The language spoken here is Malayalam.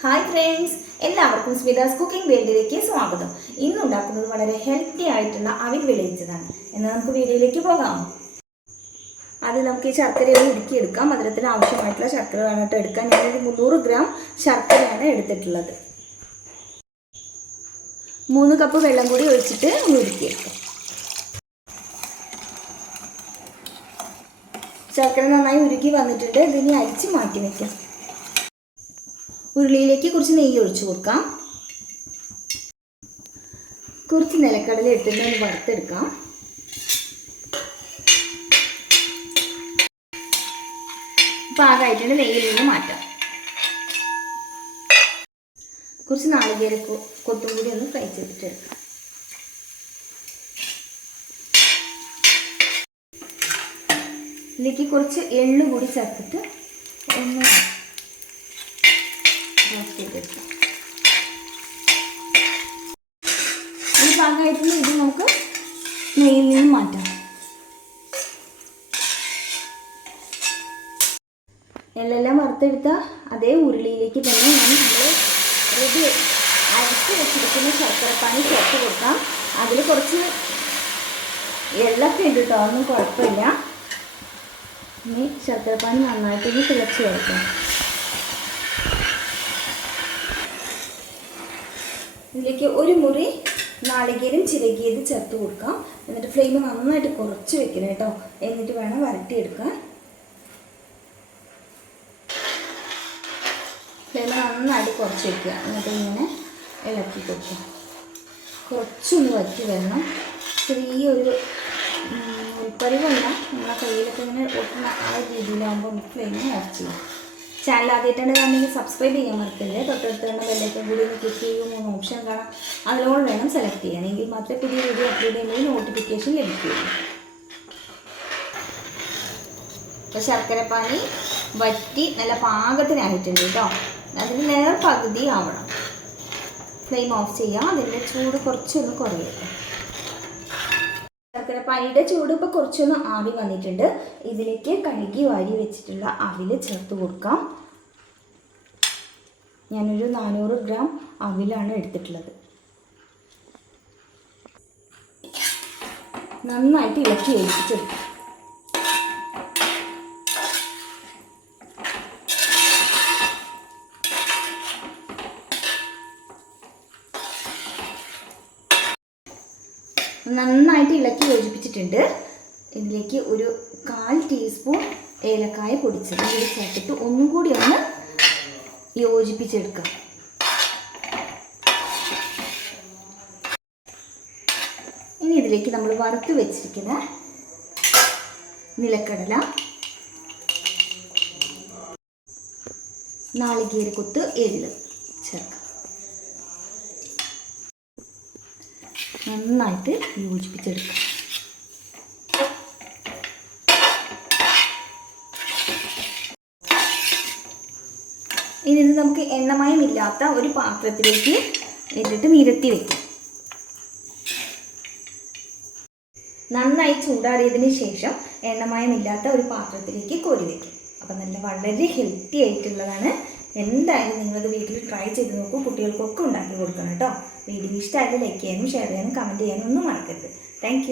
ഹായ് ഫ്രണ്ട്സ് എല്ലാവർക്കും സ്മിതാസ് കുക്കിംഗ് വേൾഡിലേക്ക് സ്വാഗതം. ഇന്ന് ഉണ്ടാക്കുന്നത് വളരെ ഹെൽത്തി ആയിട്ടുള്ള അവിൽ വിളയിച്ചതാണ്. എന്ന് നമുക്ക് വീഡിയോയിലേക്ക് പോകാം. അത് നമുക്ക് ഈ ശർക്കരയിൽ ഉരുക്കിയെടുക്കാം. മധുരത്തിന് ആവശ്യമായിട്ടുള്ള ശർക്കര വേണ്ടിട്ട് എടുക്കാം. ഞാനൊരു മുന്നൂറ് ഗ്രാം ശർക്കരയാണ് എടുത്തിട്ടുള്ളത്. മൂന്ന് കപ്പ് വെള്ളം കൂടി ഒഴിച്ചിട്ട് ഉരുക്കിയെടുക്കാം. ശർക്കര നന്നായി ഉരുക്കി വന്നിട്ടുണ്ട്. ഇതിനി അരിച്ച് മാറ്റി വയ്ക്കാം ഉരുളിയിലേക്ക് കുറച്ച് നെയ്യ് ഒഴിച്ചു കൊടുക്കാം. കുറച്ച് നിലക്കടല ഇട്ടിട്ട് ഒന്ന് വറുത്തെടുക്കാം. പാകമായിട്ടുണ്ട് നെയ്യിൽ നിന്ന് മാറ്റാം. കുറച്ച് നാളികേര കൊത്തും കൂടി ഒന്ന് ഫ്രൈ ചെയ്തിട്ട് എടുക്കാം ഇതിലേക്ക് കുറച്ച് എള്ളു കൂടി ചേർത്തിട്ട് ഒന്ന് ഭാഗമായിട്ടുള്ള ഇത് നമുക്ക് നെയ്യിൽ നിന്ന് മാറ്റാം. എള്ളെല്ലാം വറുത്തെടുത്ത അതേ ഉരുളിയിലേക്ക് തന്നെ ഞാൻ നമ്മൾ റെഡി അരച്ച് വെച്ചിരിക്കുന്ന ശർക്കരപ്പാനി ചേർത്ത് കൊടുക്കാം. അതിൽ കുറച്ച് എള്ളൊക്കെ ഉണ്ട് കേട്ടോ ഒന്നും കുഴപ്പമില്ല. ഇനി ശർക്കരപ്പാനി നന്നായിട്ടൊന്ന് തിളച്ച് ചേർക്കാം ഇതിലേക്ക് ഒരു മുറി നാളികേരം ചിരകിയത് ചേർത്ത് കൊടുക്കാം. എന്നിട്ട് ഫ്ലെയിം നന്നായിട്ട് കുറച്ച് വെക്കണം കേട്ടോ. എന്നിട്ട് വേണം വരട്ടിയെടുക്കാൻ. ഫ്ലെയിം നന്നായിട്ട് കുറച്ച് വെക്കുക. എന്നിട്ട് ഇങ്ങനെ ഇളക്കി കൊടുക്കുക കുറച്ചൊന്ന് വറ്റി വരണം. ചെറിയൊരു ഉൾപ്പരിവല്ല നമ്മളെ കയ്യിലൊക്കെ ഇങ്ങനെ ഒട്ടുന്ന ആ രീതിയിലാകുമ്പോൾ ഫ്ലെയിം ഓഫ് ചാനൽ ആദ്യമായിട്ടാണ് കാണുന്നെങ്കിൽ സബ്സ്ക്രൈബ് ചെയ്യാൻ മറക്കല്ലേ? തൊട്ടടുത്ത് തന്നെ ബെല്ലൈക്കൻ കൂടി ഒന്ന് ക്ലിക്ക് ചെയ്യുക മൂന്ന് ഓപ്ഷൻ കാണാം. അതിലോൾ വേണം സെലക്ട് ചെയ്യാൻ. എങ്കിൽ മാത്രമേ പുതിയ വീഡിയോ അപ്ലോഡ് ചെയ്യുമ്പോൾ നോട്ടിഫിക്കേഷൻ ലഭിക്കുകയുള്ളൂ. അപ്പോൾ ശർക്കരപ്പാനി വറ്റി നല്ല പാകത്തിനായിട്ടുണ്ട് കേട്ടോ. അതിന് നേർ പകുതി ആവണം. ഫ്ലെയിം ഓഫ് ചെയ്യാം. അതിന്റെ ചൂട് കുറച്ചൊന്ന് കുറയട്ടെ പനിയുടെ ചൂട് ഇപ്പോൾ കുറച്ചൊന്ന് ആവി വന്നിട്ടുണ്ട്. ഇതിലേക്ക് കഴുകി വാരി വെച്ചിട്ടുള്ള അവിൽ ചേർത്ത് കൊടുക്കാം. ഞാനൊരു നാനൂറ് ഗ്രാം അവിലാണ് എടുത്തിട്ടുള്ളത്. നന്നായിട്ട് ഇളക്കി യോജിപ്പിച്ചെടുക്കാം. നന്നായിട്ട് ഇളക്കി യോജിപ്പിച്ചിട്ടുണ്ട്. ഇതിലേക്ക് ഒരു കാൽ ടീസ്പൂൺ ഏലക്കായ പൊടിച്ചത്. കൂടി ചേർത്തിട്ട് ഒന്നും കൂടി ഒന്ന് യോജിപ്പിച്ചെടുക്കാം. ഇനി ഇതിലേക്ക് നമ്മൾ വറുത്ത് വെച്ചിരിക്കുന്ന നിലക്കടല നാളികേരക്കൊത്ത് എരിവ് ചേർക്കാം. നന്നായിട്ട് യോജിപ്പിച്ചെടുക്കുക ഇനി ഇത് നമുക്ക് എണ്ണമയമില്ലാത്ത ഒരു പാത്രത്തിലേക്ക് ഇട്ടിട്ട് നിരത്തി വെക്കാം. നന്നായി ചൂടാറിയതിന് ശേഷം എണ്ണമയമില്ലാത്ത ഒരു പാത്രത്തിലേക്ക് കോരി വെക്കും. അപ്പം നല്ല വളരെ ഹെൽത്തി ആയിട്ടുള്ളതാണ്. എന്തായാലും നിങ്ങളത് വീട്ടിൽ ട്രൈ ചെയ്ത് നോക്കൂ. കുട്ടികൾക്കൊക്കെ ഉണ്ടാക്കി കൊടുക്കണം കേട്ടോ. വീഡിയോ ഇഷ്ടമായാലും ലൈക്ക് ചെയ്യാനും ഷെയർ ചെയ്യാനും കമന്റ് ചെയ്യാനും ഒന്നും മറക്കരുത്. താങ്ക്